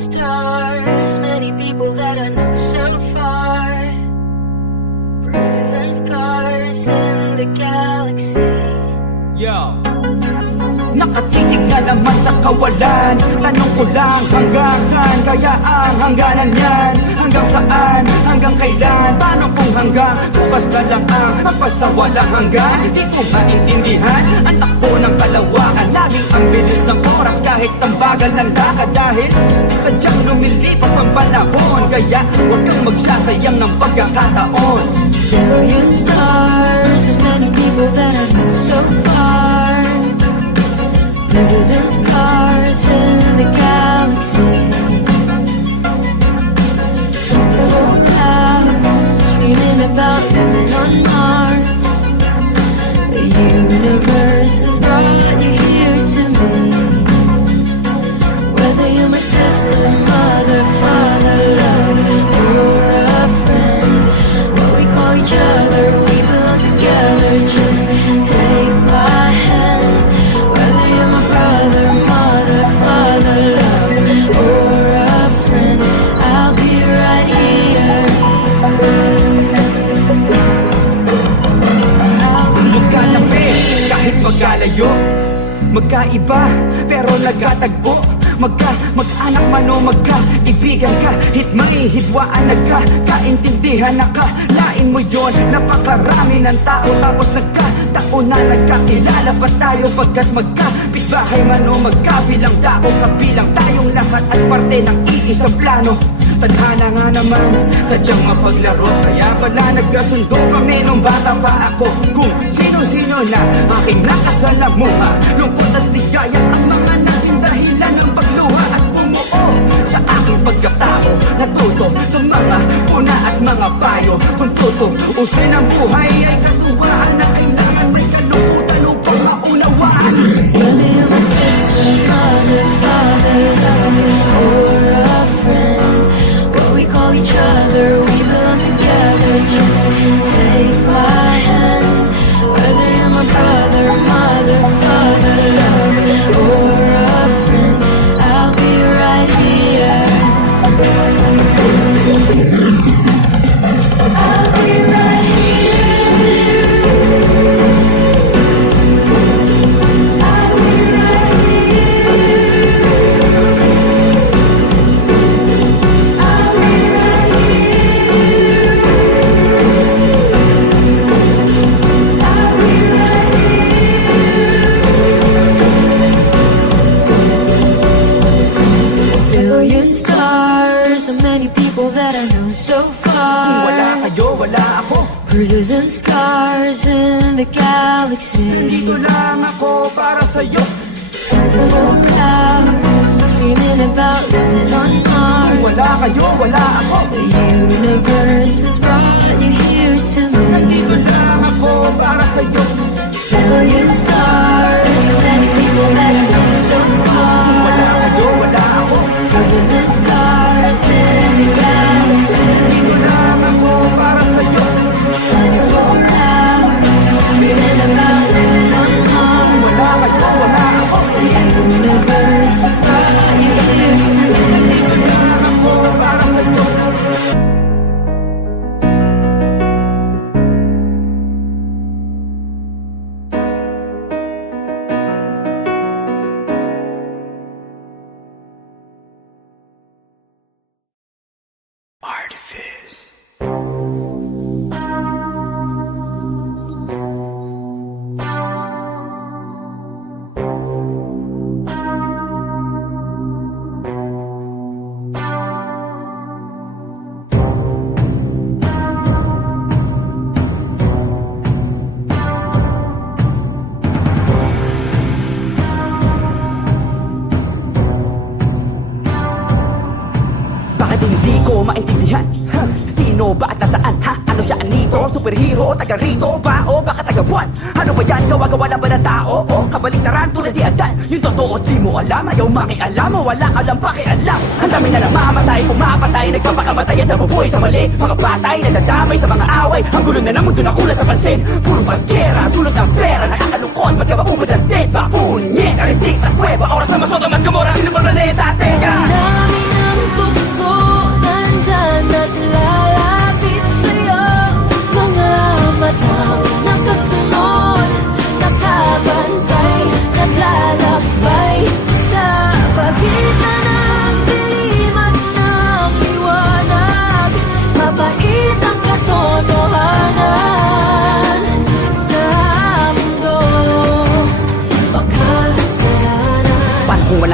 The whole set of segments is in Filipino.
stars, many people that I know so far. Bruises and scars in the galaxy. Yo! Nakatitig na naman sa kawalan. Tanong ko lang hanggang saan kaya ang hangganan yan? Hanggang saan? Hanggang kailan? Paano kung hanggang bukas na lang ang magpasawalang hanggan? Hindi ko maintindihan ang takbo ng kalawakan. Laging ang bilis ng oras kahit ang bagal ng lakad. Dahil sadyang lumilipas ang panahon. Kaya huwag kang magsasayang ng pagkakataon. Billion stars, many people that I know so far. Bruises and scars in the galaxy. 24 hours dreaming about living on Mars. The universe has brought you here to me. Whether you're my sister, mother, father, love, or a friend, what we call each other, we belong together. Just take my hand. Whether you're my brother, mother, father, love, or a friend, I'll be right here. I'll be Magkalabi, kahit magkalayo. Magkaiba, pero nagkatagpo. Mag-anak man o magkaibigan ka. Hitmai-hitwaan nagkakaintindihan. Nakalain mo yon, napakarami ng tao. Tapos nagkataon na nagkakilala pa tayo. Pagkat magkapitbahay man o magkabilang tao. Kabilang tayong lahat at parte ng iisang plano. Tadhana nga naman, sadyang mapaglaro. Kaya pala nagkasundo kami nung bata pa ako. Kung sino-sino na aking nakasalamuha. Lungkot at ligaya ang mga naging dahilan ng pagluha at bumuo sa aking pagkatao. Natuto sa mga una at mga payo. Kung tutuusin ang buhay ay katuwaan na kailangan may kalungkutan upang maunawaan. whether you're my sister, mother, father, love, or a friend, what we call each other, we belong together. Just take my hand. Whether you're my brother, mother, father, love, or a friend, I'll be right here. I'll be right billion stars, so many people that I know so Kung wala far. kayo, wala ako. Bruises and scars in the galaxy. Dito lang ako para sa'yo. 24 hours dreaming about living on Kung Mars. wala kayo, wala ako. The universe has brought you here to me. Nandito lang ako para sa'yo. Billion stars, many people that I know so Kung wala far. kayo, wala ako. Bruises and scars in the galaxy. Dito lang ako para sa'yo. 24 hours dreaming about living on Kung Mars. wala kayo, wala ako. The universe has brought you here to me. Dito lang ako para sa'yo. Artifice. Bakit hindi ko maintindihan? Sino ba at nasaan? Ano siya, anito? Superhero? Taga rito ba? O baka taga buwan? Ano ba yan? Gawa-gawa lang ba ng tao? O kabaliktaran tulad di adan? Yung totoo di mo alam. Ayaw makialam o wala ka lang pakialam. Ang dami na namamatay, pumapatay, nagpapakamatay at nabubuhay sa mali. Mga patay, nadadamay sa mga away. Ang gulo na ng mundo na kulang sa pansin. Puro pagkera, tulad ng pera. Nakakalungkot, ba't ka ba ubod ng dead? Mapunye, narinig sa kuweba. Oras na masoto, mat gamora, sino ba planeta? Teka! Ang dami na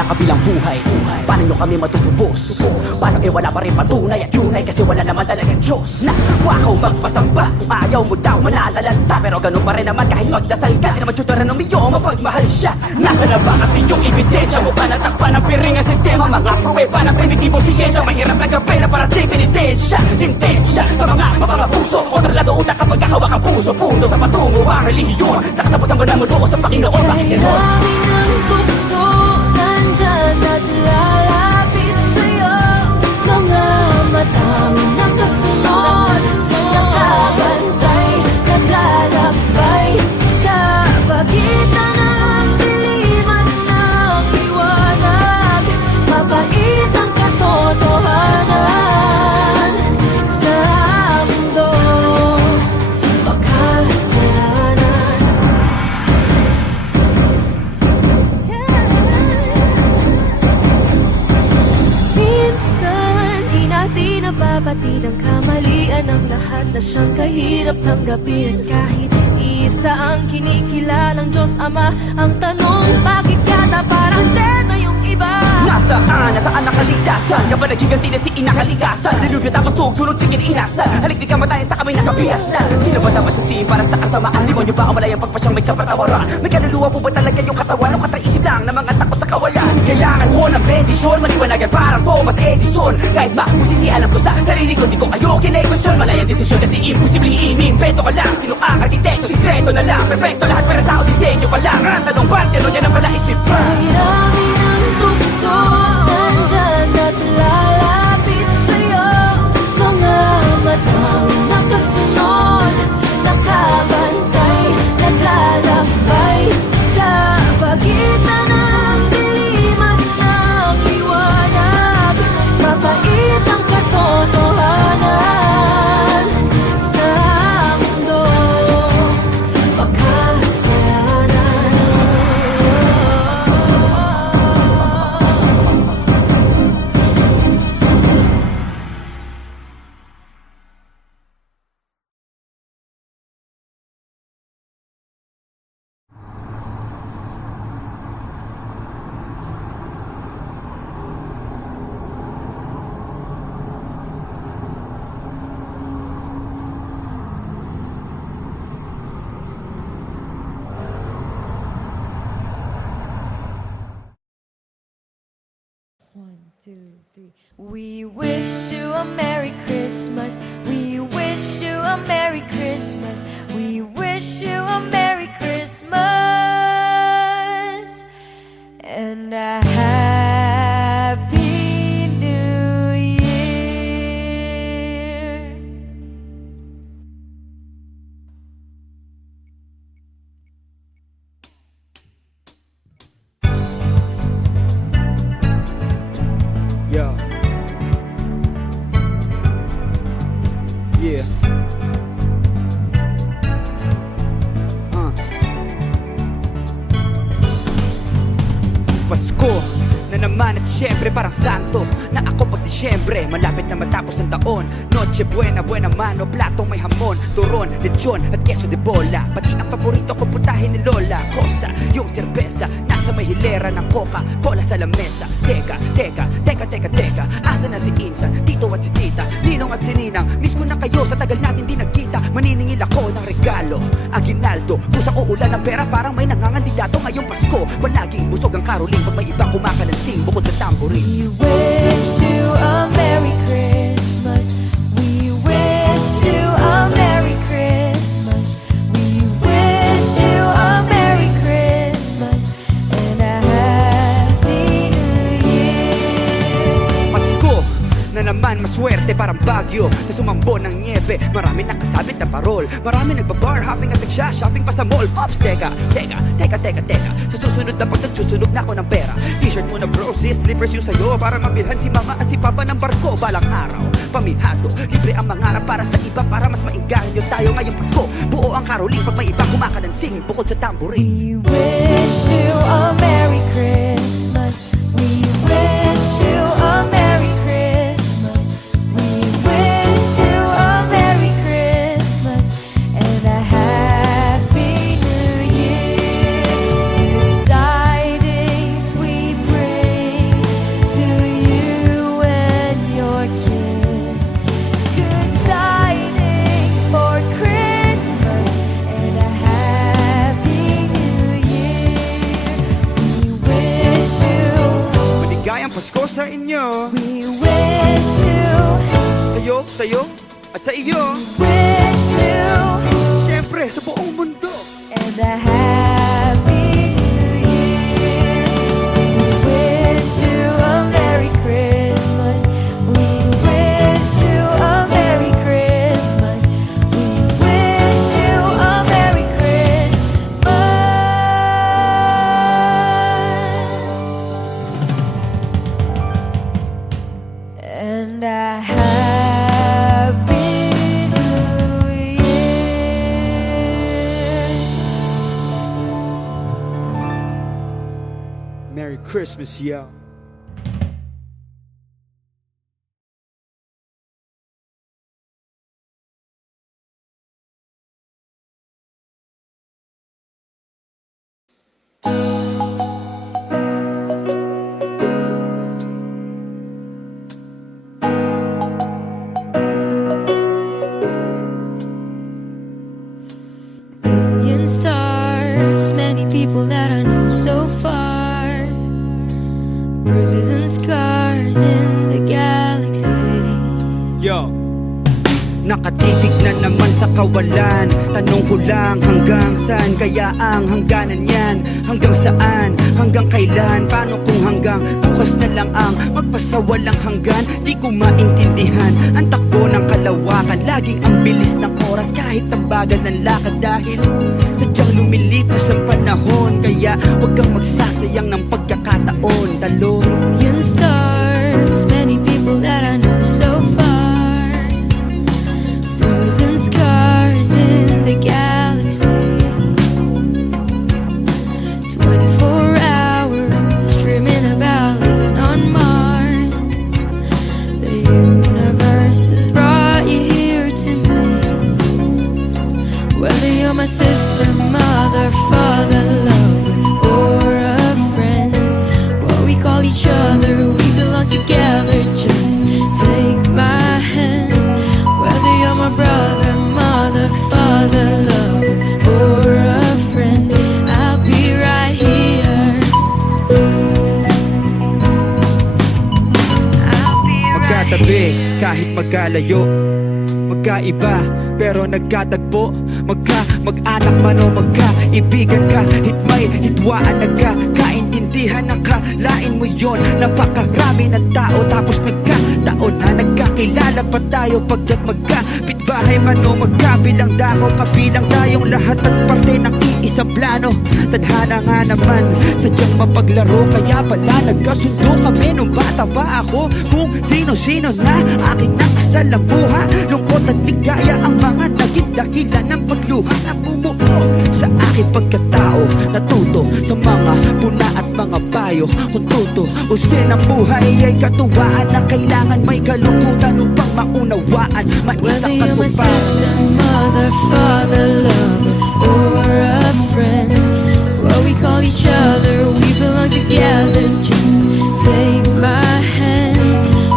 kabilang buhay. Paano nyo kami matutubos? Parang wala pa rin patunay at yunay, kasi wala naman talagang Diyos na wakaw magpasamba. Kung ayaw mo daw manalalanta, pero ganun pa rin naman kahit magdasal ka. Di naman tutora ng milyon mapagmahal siya. Nasa na ba kasi yung ebidensya mo? Natakpan ng piring ang sistema, mga pruweba ng primitibong siyensya. Mahirap na gabay na parating penitensya. Sintensya sa mga mapangapuso, kontrolado utak kapag kahawak ang puso. Pundo sa patungo ang relihiyon, sa katapusan ba ng mundo o sa Panginoon? Bakit Kay ganon? dami ng bukso, nandyan at lalapit sa'yo. Mga matang nakasunod, nakabantay, naglalakbay sa pagitan ng dilim at ng liwanag. Mabait ang katotohanan sa mundo, makasalanan. Minsan, di natin nababatid ang kamalian ng lahat na siyang kahirap tanggapin. Kahit isa ang kinikilalang Diyos Ama, ang tanong, bakit yata parang dead na yung iba? Nasaan ang kaligtasan? Kapag naghiganti na si inakaligasan, dilubyo tapos sunod sigin inasan. Halik di ka matayin sa kami nakabihas na. Sino ba dapat sasihin para sa kasamaan? Demonyo ba o malayang pagpasyang may kapatawaran? May kaluluwa po ba talaga yung katawan o kataisip lang na mga takot sa kawalan? Kailangan ko ng bendisyon, maliwanagan parang Thomas Edison. Kahit makusisi alam ko sa sarili ko, di ko ayoko na question. Malayang desisyon kasi imposible inimbento ka lang. Sino ang arkitekto? Sikreto na lang, perfecto lahat pero tao disenyo pa lang. Ang tanong ba, ganun yan ang pala isip pa. Kay dami ng tukso, nandyan at lalapit sa'yo. Mga matang nakasunod, nakabantay, naglalakbay sa pagitan ng dilim at ng liwanag. Mabait ang katotohanan sa mundo, makasalanan. One, two, three. We wish you a Merry Christmas. We wish you a Merry Christmas. We wish you a Merry Christmas and a Happy New Year. Yo. Yeah. Pasko na naman at syempre parang santo na ako pag Disyembre, malapit na matapos ang taon. Noche buena, buena mano, platong may hamon, turon, lechon at queso de bola. Pati ang paborito ko putahin ni Lola Cosa, yung serbesa, nasa may hilera ng Coca-Cola sa lamesa. Teka, asa na si Insan, Tito at si Tita, Ninong at si Ninang? Miss ko na kayo, sa tagal natin di nagkita. Maniningil ako ng regalo, aginaldo, busa ko ulan ng pera, parang may nangangandidato ngayong Pasko. Palaging busog ang karoling pag may ibang kumakalansing bukod sa tambourine. We wish you a Merry Christmas. We wish you a Merry Christmas. We wish you a Merry Christmas and a Happy New Year. Pasko na naman maswerte parang Bagyo na sumambon ng niebe. Marami nakasabit na parol, marami nagbabar hopping at nagsha-shopping pa sa mall. Ops, teka sa susunod na pag nagsusunog na ako ng pera, t-shirt muna bro, sis, slippers yung sayo para mabilhan si mama at si papa ng barko. Balang araw, pamihado, libre ang mangarap para sa iba, para mas mainggan yun tayo ngayong Pasko. Buo ang karoling pag may iba kumakalansing bukod sa tambourine. We wish you a Merry Christmas. We wish you a Merry Christmas. We wish you a Merry Christmas and a Happy New Year. Good tidings we bring. sa'yo at sa iyo. Wish you Siyempre, sa buong mundo. and a happy new year. We wish you a Merry Christmas. We wish you a Merry Christmas. We wish you a Merry Christmas. And a happy new year. Merry Christmas, yo. Billion stars, many people that I know so far. Bruises and scars in the galaxy. Yo, nakatitig na naman sa kawalan. Tanong ko lang hanggang saan kaya ang hangganan yan? Hanggang saan? Hanggang kailan? Paano kung hanggang bukas na lang ang magpasawalang hanggan? Di ko maintindihan ang takbo ng kalawakan. Laging ang bilis ng oras kahit ang bagal ng lakad. Dahil sadyang lumilipas ang panahon. Kaya huwag kang magsasayang ng pagkakataon. Talon. Billion stars, many people that I know so far. Bruises and scars in the galaxy. 24 hours dreaming about living on Mars. The universe has brought you here to me. Whether you're my sister, mother, father, lover, or a friend, what we call each other, we belong together. Just take my hand. Whether you're my brother, mother, father, lover, or a friend, I'll be right here. I'll be right Magkatabi here. kahit magkalayo, magkaiba pero nagkatagpo. Mag-anak man o magkaibigan ka, hitmay, hitwaan, nagkakaintindihan. Nakalain mo yon, napakarami ng tao tapos nagkataon na nagkakilala pa tayo. Pagkat magkapitbahay man o magkabilang dako, kabilang tayong lahat at parte ng iisang plano. Tadhana nga naman, sadyang mapaglaro. Kaya pala nagkasundo kami nung bata pa ako. Kung sino-sino na aking nakasalamuha, lungkot at ligaya ang mga naging dahilan ng pagluha na bumuo sa aking pagkatao. Natuto sa mga puna at mga payo. Kung tutuusin ang buhay ay katuwaan na kailangan may kalungkutan upang maunawaan. May Whether isang you're my katuparan. sister, mother, father, lover, or a friend, what we call each other, we belong together. Just take my hand.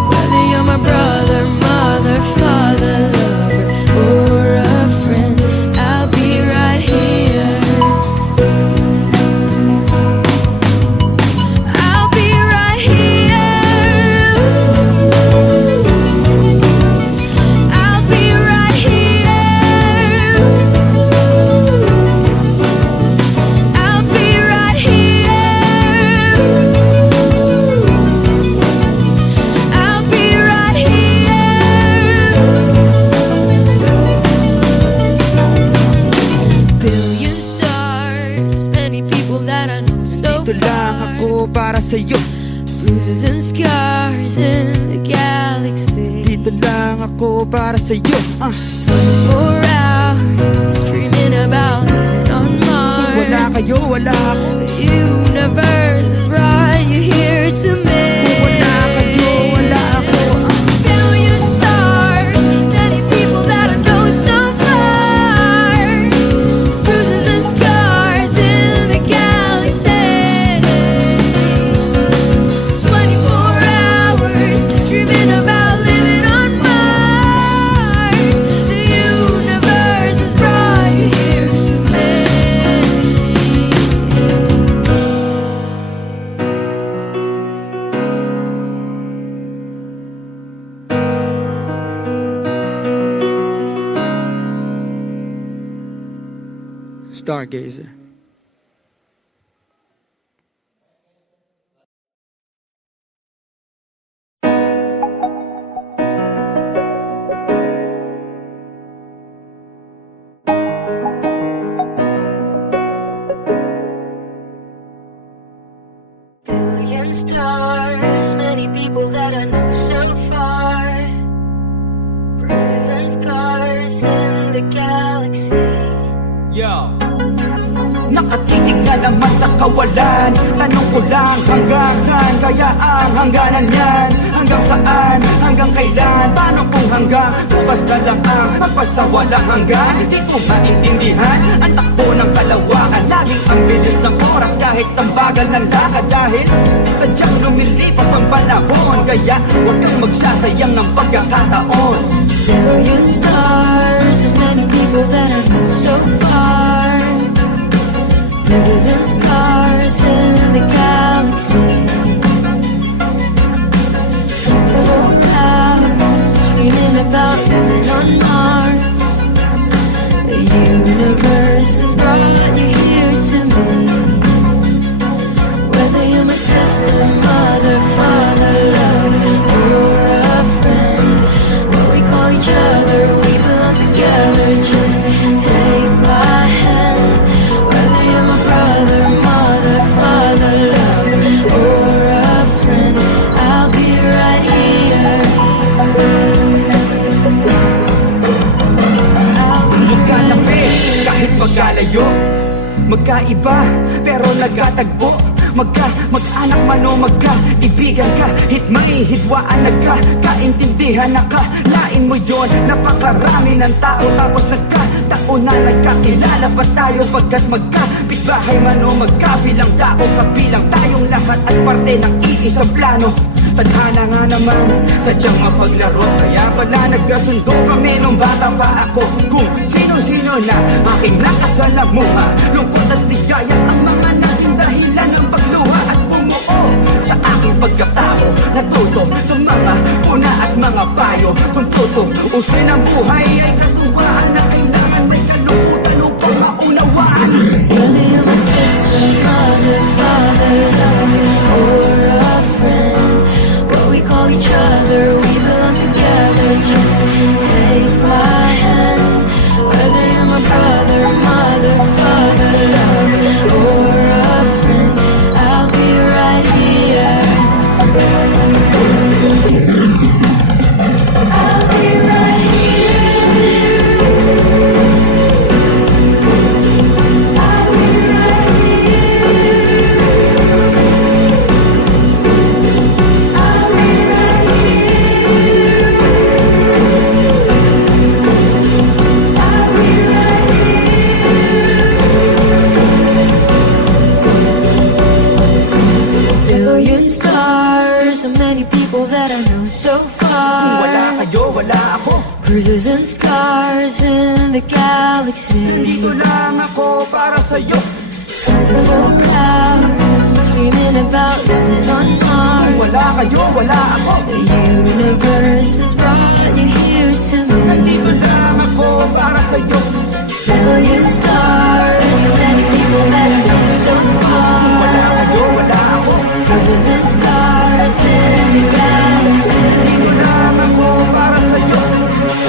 Whether you're my brother, mother, father, lover, or a friend, I'll be right here. I'll be right here. I'll be right here. I'll be right here. I'll be right here. Billion stars, many people that I know so Dito lang far. ako para sa'yo. Bruises and scars in the galaxy. Dito lang ako para sa'yo. 24 hours dreaming about living on Mars. Kung wala kayo, wala ako. The universe has brought you here to me. Kung wala kayo, wala ako. Billion stars, many people that I know so far. Bruises and scars in the galaxy. 24 hours dreaming about living on Mars. The universe has brought you here to me. Stargazer. Billion stars, many people that I know so far. Bruises and scars in the galaxy. Yo! Nakatitig na naman sa kawalan. Tanong ko lang hanggang saan kaya ang hangganan yan? Hanggang saan? Hanggang kailan? Paano kung hanggang bukas na lang ang magpasawalang hanggan? Di ko maintindihan ang takbo ng kalawakan. Laging ang bilis ng oras kahit ang bagal ng lakad. Dahil sadyang lumilipas ang panahon. Kaya huwag kang magsasayang ng pagkakataon. Billion stars, many people that I know so far. Bruises and scars in the galaxy. 24 hours dreaming about living on Mars. The universe has brought you here to me. Whether you're my sister, mother, father, love, or a friend, what we call each other, we belong together. Just take my hand. Whether you're my brother, mother, father, love, or a friend, I'll be right here. I'll be right Magkalapit here. kahit magkalayo, magkaiba pero nagkatagpo. Mag-anak man o magkaibigan ka, hidwaan nagkakaintindihan. Nakalain mo yon, napakarami ng tao. Tapos nagkataon na nagkakilala pa tayo. Pagkat magkapitbahay man o magkabilang tao, kabilang tayong lahat at parte ng iisang plano. Tadhana nga naman, sadyang mapaglaro. Kaya pala nagkasundo kami nung bata pa ako. Kung sino-sino na aking nakasalamuha, lungkot at ligaya ang mga naging dahilan ng pagluha at bumuo sa aking pagkatao. Natuto sa mga puna at mga payo. Kung tutuusin ang buhay ay katuwaan na kailangan may kalungkutan upang maunawaan. Whether you're my sister, mother, father, lover, or a friend, what we call each other, we belong together. Just take my hand. Whether you're my brother, mother, father, lover, or a friend, I'll be right here. I'll be right Billion stars, so many people that I know so Kung wala far. kayo, wala ako. Bruises and scars in the galaxy. Dito lang ako para sa'yo. 24 hours dreaming about living on Kung Mars. wala kayo, wala ako. The universe has brought you here to me. Nandito lang ako para sa'yo. Billion stars, many people that I know so Kung wala far. kayo, wala ako. Bruises and scars in the galaxy. Nandito lang ako para sa'yo.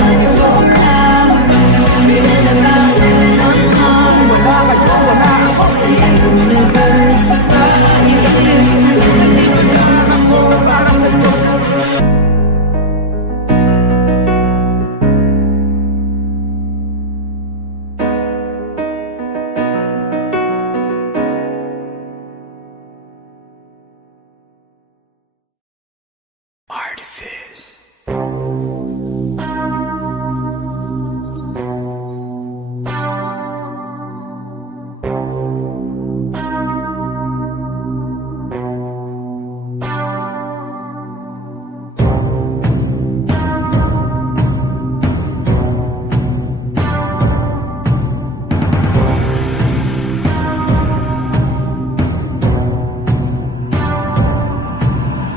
24 hours dreaming about living on Kung Mars. wala kayo, wala ako. The universe has brought you here to me. Nandito lang ako para sa'yo. Artifice.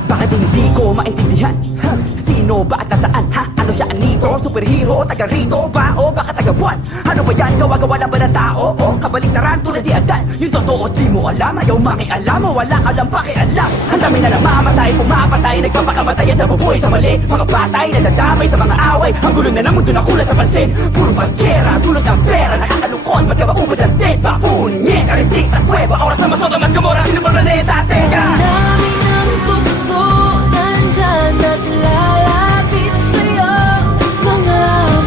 Bakit hindi ko maintindihan? Sino ba at nasaan? Ha? Ano siya, anito, superhero, taga rito ba o baka taga buwan? Ano ba yan, gawa-gawa lang ba ng tao? O kabaliktaran tulad di Adan? Yung totoo di mo alam, ayaw makialam o wala ka lang pakialam. Ang dami na namamatay, pumapatay, nagpapakamatay at nabubuhay sa mali. Mga batay na nadamay sa mga away, ang gulo na ng mundo na kulang sa pansin. Puro pagkera, dulot ng pera, nakakalungkot, ba't ka ba ubod ng dead? Mapunye, karitik sa kuweba, oras na masodom at gumora, sino ba planeta? Teka! Dami ng bukso, nandyan naglalapit sa'yo. Mga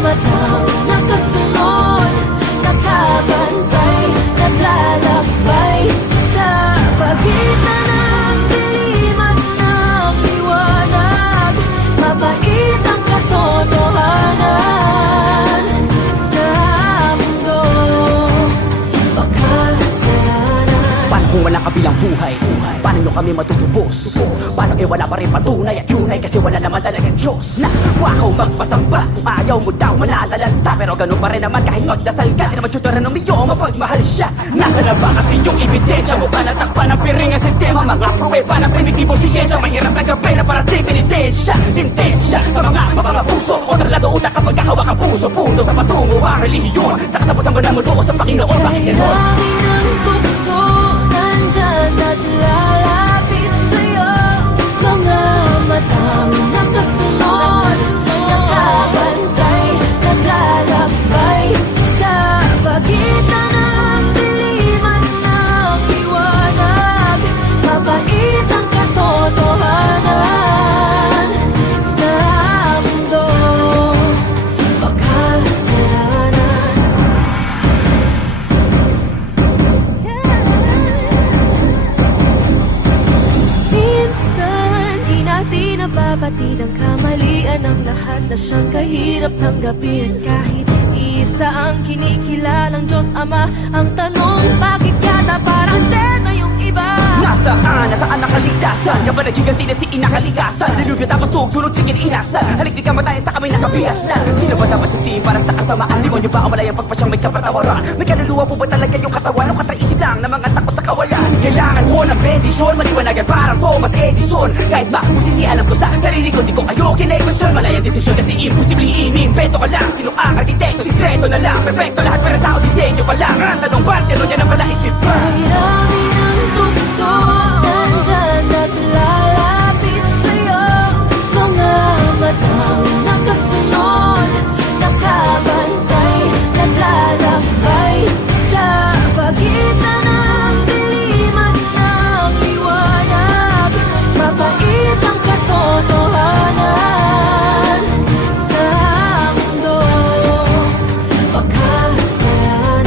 matang nakasunod, nakabantay, naglalakbay sa pagitan ng dilim at ng liwanag. Mabait ang katotohanan sa mundo, makasalanan. Paano kung walang kabilang buhay? Paano nyo kami matutubos? Paano wala pa rin patunay at yun ay kasi wala naman talagang Diyos na wakaw magpasamba. Kung ayaw mo daw manalalanta, pero ganun pa rin naman kahit magdasal ka. Di naman tuturan ng miyo, mapagmahal siya. Nasa na ba kasi yung ebidensya? Mukha natakpan ng piring ang sistema. Mga pruweba ng primitibong siyensya. Mahirap tanggapin na parating penitensya. Sintensya sa mga mapangapuso, kontralado utak kapag kahawak ang puso. Pundo sa patungo ang relihiyon, sa katapusan ba na mo doos ng Panginoon? Bakit Kay ganon? dami ng bukso, nandyan naglalapit sa'yo. Mga matang nakasunod, nakabantay, naglalakbay sa pagitan ng dilim at ng liwanag. Mabait ang katotohanan sa mundo, makasalanan. Minsan, di natin nababatid ang kamalian ng lahat na siyang kahirap tanggapin. Kahit isa ang kinikilalang Diyos Ama, ang tanong, bakit yata parang dead na yung iba? Nasaan ang kaligtasan? Nga ba nagiganti na si inakalikasan? Dilubyo tapos tugtulog sigin inasan. Halik di kamatayan sa kami nakabihas na. Sino ba dapat sisihin para sa kasamaan? Di mo nyo ba ang malayang pagpasyang may kapatawaran? May kaluluwa po ba talaga yung katawan? O kataisip lang na mga takot sa kawalan? Kailangan ko ng bendisyon, maliwanagan parang Thomas Edison. Kahit makusisi alam ko sa sarili ko, di ko kayo kinekonsyon. Malayang desisyon kasi imposible inimbento ka lang. Sino ang arkitekto? Sikreto na lang. Perfecto lahat pero tao disenyo pa lang. Ang tanong ba, yan ang pala isip pa. Kay dami ng bukso, nandyan naglalapit sa'yo. Mga matang nakasunod, nakabantay, naglalakbay sa pagitan ng dilim at ng liwanag. Mabait ang katotohanan sa mundo, makasalanan.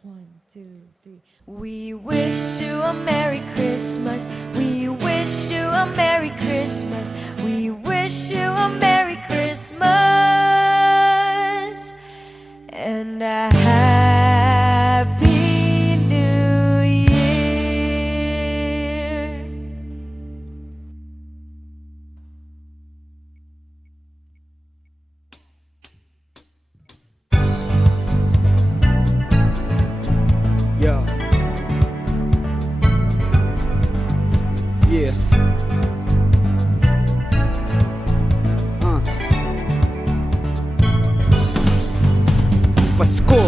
One, two, three. We wish you a Merry Christmas. We wish you a Merry Christmas. We wish you a Merry Christmas and a Happy New Year. Yo. Yeah. Pasko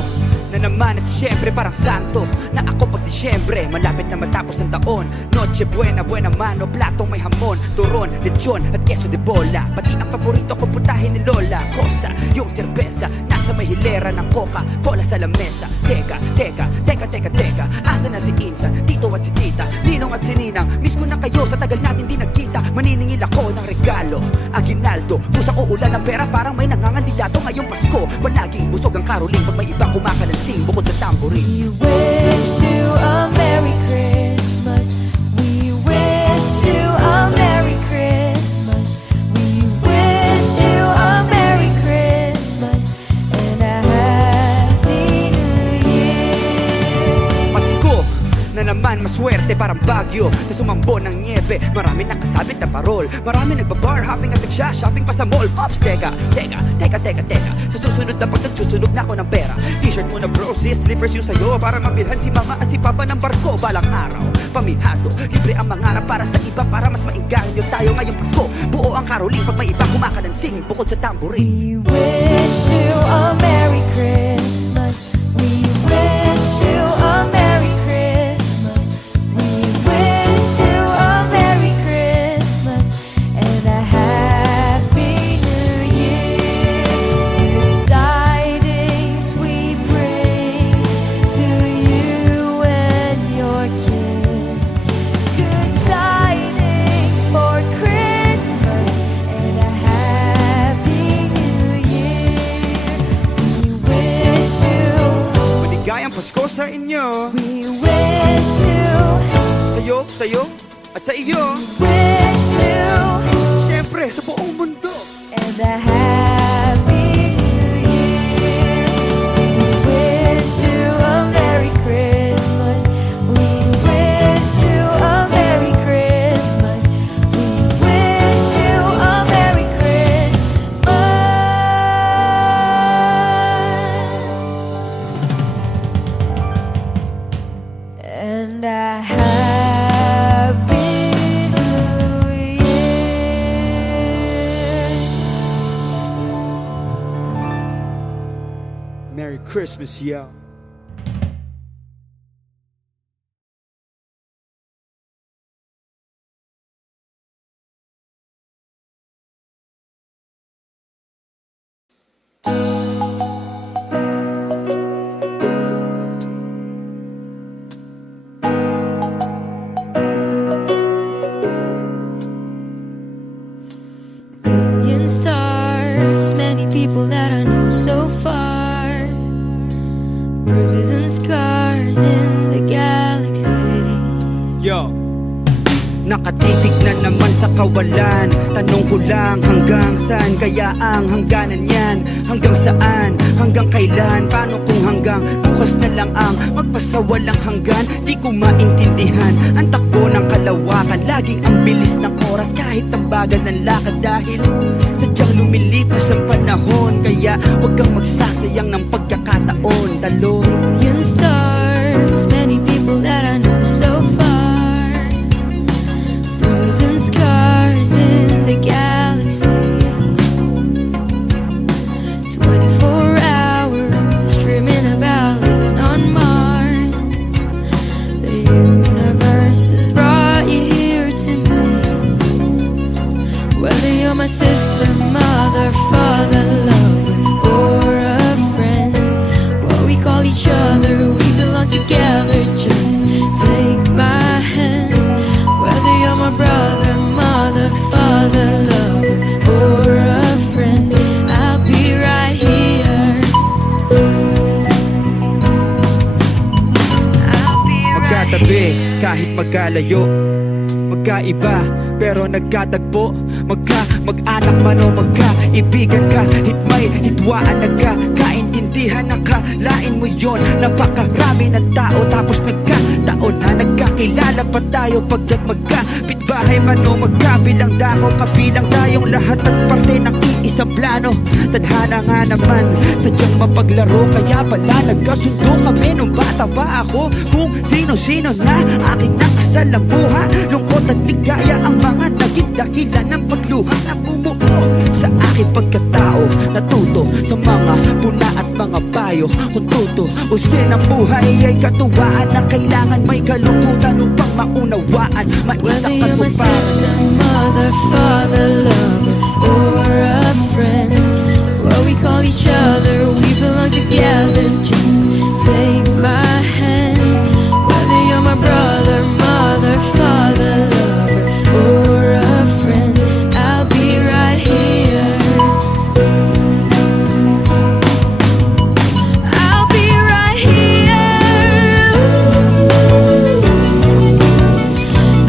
na naman at syempre parang santo na ako pag Disyembre, malapit na matapos ang taon. Noche buena, buena mano, platong may hamon, turon, lechon at queso de bola. Pati ang paborito ko putahin ni Lola Cosa, yung serbesa, nasa may hilera ng Coca-Cola sa lamesa. Teka, asa na si Insan, Tito at si Tita, Ninong at si Ninang? Miss ko na kayo, sa tagal natin di nagkita. Maniningil ako ng regalo, aginaldo, kusang uulan ng pera, parang may nangangandidato ngayong Pasko. Palaging busog ang karoling pag may ibang kumakalansing bukod sa tambourine. We wish you a Merry Christmas. We wish you a dati parang Baguio na sumambo ng niebe. Marami nakasabit na parol, marami nagbabar hopping at nagsha-shopping pa sa mall. Ops, teka sa susunod na pag nagsusunog na ako ng pera, t-shirt mo na bro, sis, slippers yung sayo para mabilhan si mama at si papa ng barko. Balang araw, pamihado, libre ang mangarap para sa iba, para mas maingganyo tayo ngayong Pasko. Buo ang karoling pag may iba kumakalansing bukod sa tambourine. We wish you a Merry Christmas. We wish you a Merry Christmas. We wish you a Merry Christmas and a Happy New Year. Good tidings we bring to you and your kid. Good tidings for Christmas and a Happy New Year. We wish you, Maligayang Pasko sa inyo, we wish you, sa'yo, at sa iyo. wish you, Siyempre, sa buong mundo. and a Happy New Year. We wish you a Merry Christmas. We wish you a Merry Christmas. We wish you a Merry Christmas and a Happy New Year. Merry Christmas, yo. Billion stars, many people that I know so far. Bruises and scars in the galaxy. Yo, nakatitig na naman sa kawalan. Tanong ko lang hanggang saan kaya ang hangganan yan? Hanggang saan? Hanggang kailan? Paano kung hanggang bukas na lang ang magpasawalang hanggan? Di ko maintindihan ang takbo ng kalawakan. Laging ang bilis ng oras kahit ang bagal ng lakad. Dahil sadyang lumilipas ang panahon. Kaya huwag kang magsasayang ng pagkakataon. Talon. Billion stars, many people that I know so far. Bruises and scars in the galaxy. 24 hours dreaming about living on Mars. The universe has brought you here to me. Whether you're my sister, mother, father, lover, or a friend, what we call each other, we belong together. Just take my hand. Whether you're my brother, mother, father, lover, or a friend, I'll be right here. I'll be right Magkatabi kahit magkalayo, magkaiba pero nagkatagpo. Mag-anak man o magkaibigan ka, hitmay, hitwaan, nagkakaintindihan. Nakalain mo yon, napakarami ng tao tapos nagkataon na nagkakilala pa tayo. Pagkat magkapitbahay man o magkabilang dako, kabilang tayong lahat at parte ng iisang plano. Tadhana nga naman, sadyang mapaglaro. Kaya pala nagkasundo kami nung bata pa ako. Kung sino-sino na aking nakasalamuha, lungkot at ligaya ang mga naging dahilan ng pagluha na bumuo sa aking pagkatao. Natuto sa mga puna at mga payo. Kung tutuusin ang buhay ay katuwaan na kailangan may kalungkutan upang maunawaan. Maisa Whether ka you're mo my pa. sister, mother, father, lover, or a friend, what we call each other, we belong together. Just take my hand. Whether you're my brother, mother, father, lover, or a friend, I'll be right here. I'll be right here.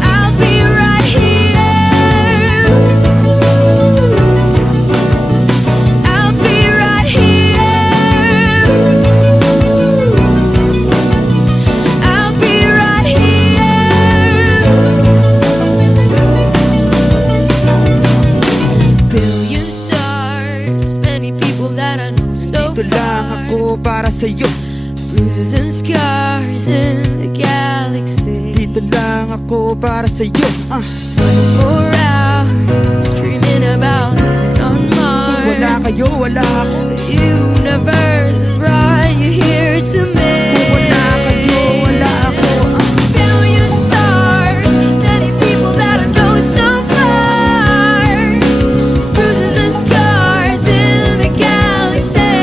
I'll be right here. para sa'yo. Bruises and scars in the galaxy. Dito lang ako para sa'yo. 24 hours dreaming about living on Mars. Wala kayo, wala ako. The universe has brought you here to me. Wala kayo, wala ako. Billion stars, many people that I know so far. Bruises and scars in the galaxy.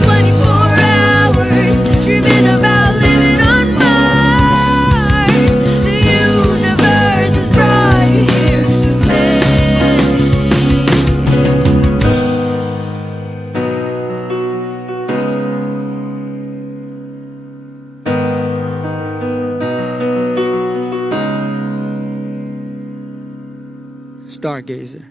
24 hours dreaming about living on Mars. The universe has brought you here to me. Stargazer.